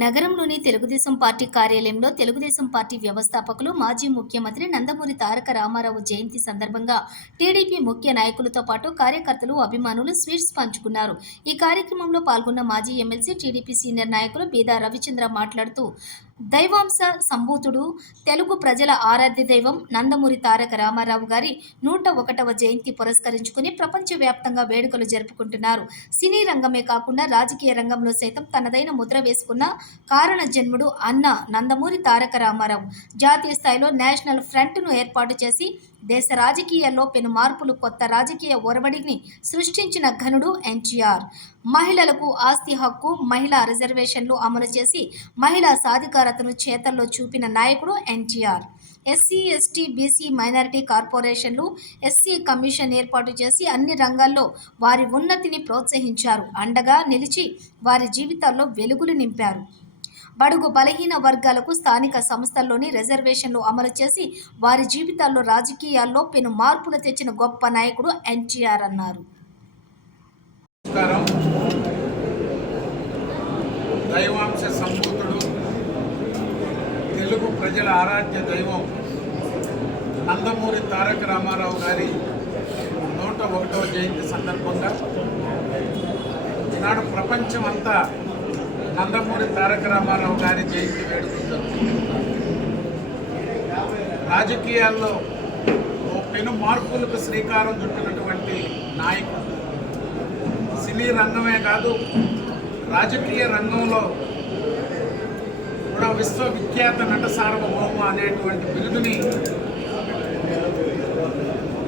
నగరంలోని తెలుగుదేశం పార్టీ కార్యాలయంలో తెలుగుదేశం పార్టీ వ్యవస్థాపకులు మాజీ ముఖ్యమంత్రి నందమూరి తారక రామారావు జయంతి సందర్భంగా టీడీపీ ముఖ్య నాయకులతో పాటు కార్యకర్తలు, అభిమానులు స్వీట్స్ పంచుకున్నారు. ఈ కార్యక్రమంలో పాల్గొన్న మాజీ ఎమ్మెల్సీ, టీడీపీ సీనియర్ నాయకులు బీదా రవిచంద్ర మాట్లాడుతూ, దైవాంశ సంభూతుడు, తెలుగు ప్రజల ఆరాధ్య దైవం నందమూరి తారక రామారావు గారి 101వ జయంతి పురస్కరించుకుని ప్రపంచవ్యాప్తంగా వేడుకలు జరుపుకుంటున్నారు. సినీ రంగమే కాకుండా రాజకీయ రంగంలో సైతం తనదైన ముద్ర వేసుకున్న కారణ జన్ముడు అన్న నందమూరి తారక రామారావు జాతీయ స్థాయిలో నేషనల్ ఫ్రంట్ను ఏర్పాటు చేసి దేశ రాజకీయాల్లో పెను మార్పులు, కొత్త రాజకీయ ఒరవడిని సృష్టించిన ఘనుడు ఎన్టీఆర్. మహిళలకు ఆస్తి హక్కు, మహిళా రిజర్వేషన్లు అమలు చేసి మహిళా సాధికారతను చేతల్లో చూపిన నాయకుడు NTR. SC, ST, BC, minority కార్పొరేషన్లు, ఎస్సీ కమిషన్ ఏర్పాటు చేసి అన్ని రంగాల్లో వారి ఉన్నతిని ప్రోత్సహించారు. అండగా నిలిచి వారి జీవితాల్లో వెలుగులు నింపారు. బడుగు బలహీన వర్గాలకు స్థానిక సంస్థల్లోని రిజర్వేషన్లు అమలు చేసి వారి జీవితాల్లో, రాజకీయాల్లో పెను మార్పులు తెచ్చిన గొప్ప నాయకుడు ఎన్టీఆర్ అన్నారు. దైవాంశ సంభూతుడు, తెలుగు ప్రజల ఆరాధ్య దైవం నందమూరి తారక రామారావు గారి 101వ జయంతి సందర్భంగా ఈనాడు ప్రపంచమంతా నందమూరి తారక రామారావు గారి జయంతి వేడుకుంటుంది. రాజకీయాల్లో ఓ పెను మార్పులకు శ్రీకారం చుట్టినటువంటి నాయకుడు. సినీ రంగమే కాదు, రాజకీయ రంగంలో కూడా విశ్వవిఖ్యాత నట సార్వభౌమ అనేటువంటి బిరుదుని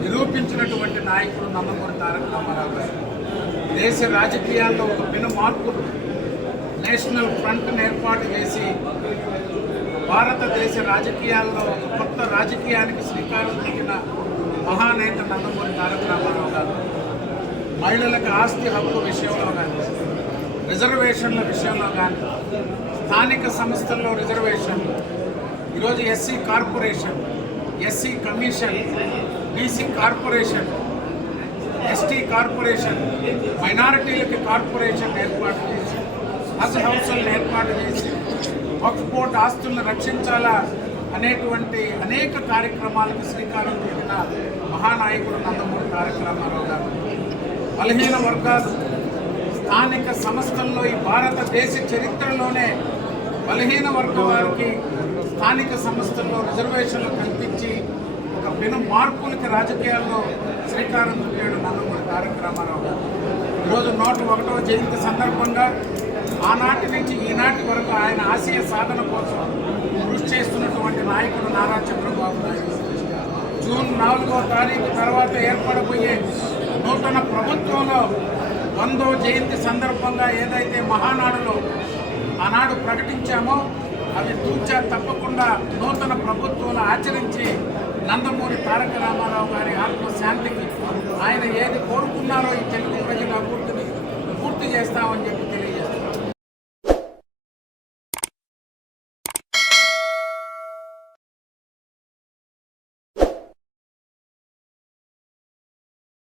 నిరూపించినటువంటి నాయకుడు నందమూరి తారక రామారావు గారు. దేశ రాజకీయాల్లో ఒక పెను మార్పులు, నేషనల్ ఫ్రంట్ను ఏర్పాటు చేసి భారతదేశ రాజకీయాల్లో ఒక కొత్త రాజకీయానికి శ్రీకారం చుట్టిన మహానేత నందమూరి తారక రామారావు గారు. మహిళలకు ఆస్తి హక్కు విషయంలో కానీ, రిజర్వేషన్ల విషయంలో కానీ, స్థానిక సంస్థల్లో రిజర్వేషన్లు, ఈరోజు SC corporation, SC commission, BC corporation, ST corporation, మైనారిటీలకి కార్పొరేషన్ ఏర్పాటు చేసి, హజ్ హౌస్లను ఏర్పాటు చేసి వక్ఫ్ బోర్డు ఆస్తులను రక్షించాలా అనేటువంటి అనేక కార్యక్రమాలకు శ్రీకారం చుట్టిన మహానాయకుడు నందమూరి తారక రామారావు గారు. బలహీన వర్గాలు, స్థానిక సంస్థల్లో ఈ భారతదేశ చరిత్రలోనే బలహీన వర్గ వారికి స్థానిక సంస్థల్లో రిజర్వేషన్లు కల్పించి ఒక పెను మార్పులకి రాజకీయాల్లో శ్రీకారం చుట్టాడు నందమూరి తారక రామారావు గారు. ఈరోజు 101వ జయంతి సందర్భంగా ఆనాటి నుంచి ఈనాటి వరకు ఆయన ఆశయ సాధన కోసం కృషి చేస్తున్నటువంటి నాయకుడు నారా చంద్రబాబు నాయుడు. జూన్ 4వ తారీఖు తర్వాత ఏర్పడబోయే నూతన ప్రభుత్వంలో 100వ జయంతి సందర్భంగా ఏదైతే మహానాడులో ఆనాడు ప్రకటించామో అవి తూచా తప్పకుండా నూతన ప్రభుత్వంలో ఆచరించి నందమూరి తారక రామారావు గారి ఆత్మశాంతికి ఆయన ఏది కోరుకున్నారో ఈ తెలుగు ప్రజల అభివృద్ధిని పూర్తి చేస్తామని చెప్పి